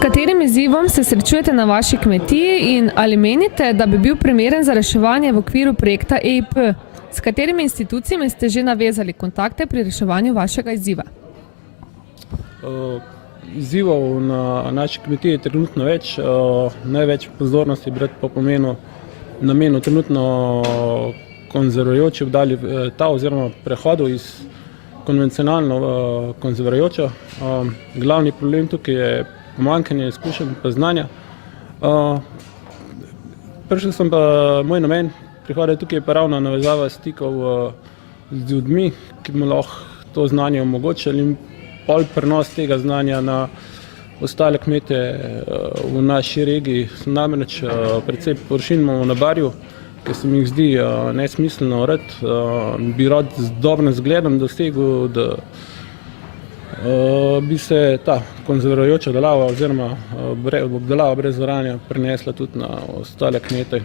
katerim izzivom se srečujete na vaši kmetiji in ali menite, da bi bil primeren za reševanje v okviru projekta EIP? S katerimi institucijami ste že navezali kontakte pri reševanju vašega izziva? Izzivov na naši kmetiji je trenutno več. Največ pozornosti bi rad po namenu trenutno konzervajoči obdalji ta oziroma prehodu iz konvencionalno konzervajočo. Glavni problem tukaj je pomanjkanje izkušenj in znanja. Moj namen prihoda tukaj je pa ravno navezava stikov z ljudmi, ki bi lahko to znanje omogočili in pol prenos tega znanja na ostale kmete v naši regiji. Namreč precej površin imamo na Barju, ki se mi jih zdi nesmiselno orati. Bi rad z dobrim zgledom dosegel, da bi se ta konzervajoča obdelava oziroma obdelava brez oranja prenesla tudi na ostale kmete.